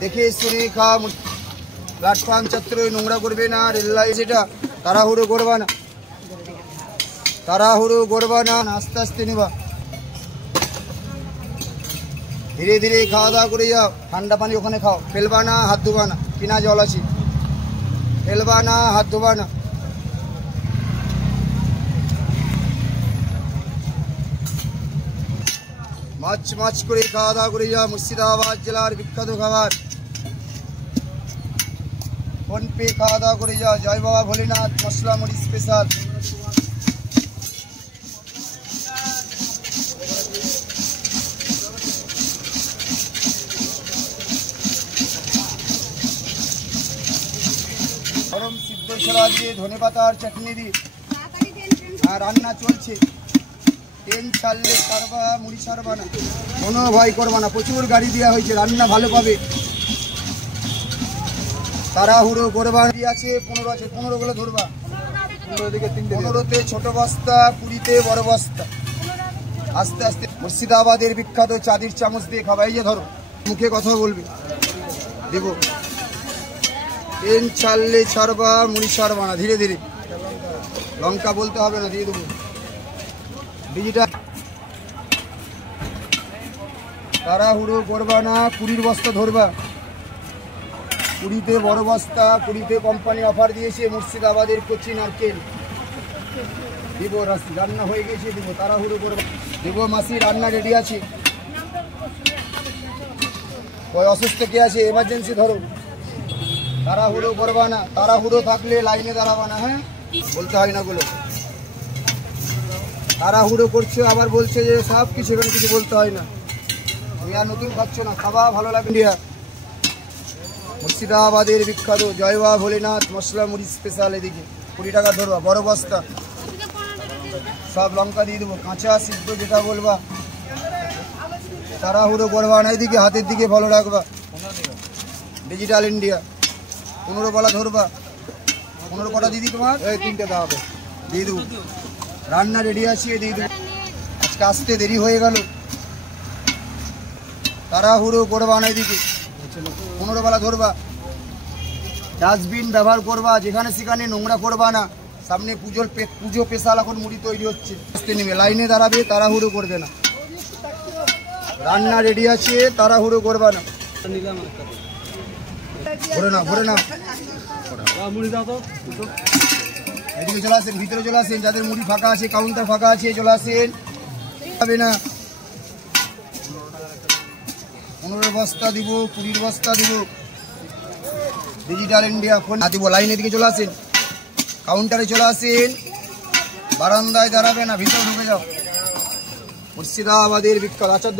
দেখে শুনে খাওয়া। প্ল্যাটফর্ম চত্বরে নোংরা করবে না, রেল লাইন যেটা তাড়াহুড়ো করবা না, তাড়াহুড়ো করবা না, আস্তে আস্তে নেবা, ধীরে ধীরে খাওয়া দাওয়া করে যাও। ঠান্ডা পানি ওখানে খাও, ফেলবা না, হাত ধোবা না, কিনা জল আছে, ফেলবা না, হাত ধোবা না। মাছ মাছ করে খাওয়া দাওয়া করে যাও। মুর্শিদাবাদ জেলার বিখ্যাত খাবার। ফোন পে খাওয়া দাওয়া করে যাও। জয় বাবা ভোলেনাথ মশলা মুড়ি স্পেশাল। গরম সিদ্ধ ছোলা দিয়ে ধনে পাতার চাটনি দিয়ে রান্না চলছে। ট্রেন ছাড়লে ছাড়বা, মুড়ি ছাড়বা না, কোনো ভয় করবা না। প্রচুর গাড়ি দেওয়া হয়েছে, রান্না ভালো পাবে। তাড়াহুড়ো করবা আছে 15 আছে, 15 গুলো ধরবা। 15তে ছোট বস্তা, 20তে বড় বস্তা। আস্তে আস্তে। মুর্শিদাবাদের বিখ্যাত চাঁদির চামচ দিয়ে খাবা। এই যে ধরো, মুখে কথা বলবে, দেব। ট্রেন ছাড়লে ছাড়বা, মুড়ি ছাড়বা না, ধীরে ধীরে। লঙ্কা বলতে হবে না, দিয়ে দেবো। ডিজিটাল তাড়াহুড়ো করবা না, 20 বস্তা ধরবা। 20তে বড় বস্তা, 20তে কোম্পানি অফার দিয়েছে। মুর্শিদাবাদের কচি নারকেল দেবো। রান্না হয়ে গেছে, দেবো। তাড়াহুড়ো করবা, দেবো। মাসি রান্না রেডি আছে। ওই অসুস্থ কে আছে, এমার্জেন্সি ধরো। তাড়াহুড়ো করবা না, তাড়াহুড়ো থাকলে লাইনে দাঁড়াবা না। হ্যাঁ, বলতে হয় না গুলো। তাড়াহুড়ো করছো, আবার বলছে যে সব কিছু, এখানে কিছু বলতে হয় না। তুমি আর নতুন খাচ্ছ না, খাবা, ভালো লাগে। ইন্ডিয়া মুর্শিদাবাদের বিখ্যাত জয় বাবা ভোলেনাথ মশলা মুড়ি স্পেশাল। এদিকে 20 টাকা ধরবা, বড় বস্তা। সব লঙ্কা দিয়ে দেবো, কাঁচা সিদ্ধ যেটা বলবা। তাড়াহুড়ো করবা না, এদিকে হাতের দিকে ভালো রাখবা। ডিজিটাল ইন্ডিয়া 15 বলা ধরবা। 15 কটা দিদি তোমার? এই 3টে দাও, দিয়ে দেবো। রান্না রেডি আছে, দিয়ে দেবো। আজকে আসতে দেরি হয়ে গেল, তাড়াহুড়ো করবা না। এদিকে 15 বেলা ধরবা। ডাস্টবিন ব্যবহার করবা, যেখানে সেখানে নোংরা করবা না। সামনে পুজো স্পেশাল এখন মুড়ি তৈরি হচ্ছে। নেবে, লাইনে দাঁড়াবে, তাড়াহুড়ো করবে না। রান্না রেডি আছে, তাড়াহুড়ো করবা না। ভরে না, ভরে না। এদিকে চলে আসেন, ভিতরে চলে আসেন। যাদের মুড়ি ফাঁকা আছে, কাউন্টার ফাঁকা আছে, চলে আসেন। হবে না। 15 বস্তা দিব, 20 বস্তা দিব। ডিজিটাল ইন্ডিয়া ফোন দিব। লাইনের দিকে চলে আসেন, কাউন্টারে চলে আসেন। বারান্দায় দাঁড়াবে না, ভিতরে ঢুকে যাও। মুর্শিদাবাদের বিখ্যাত আচার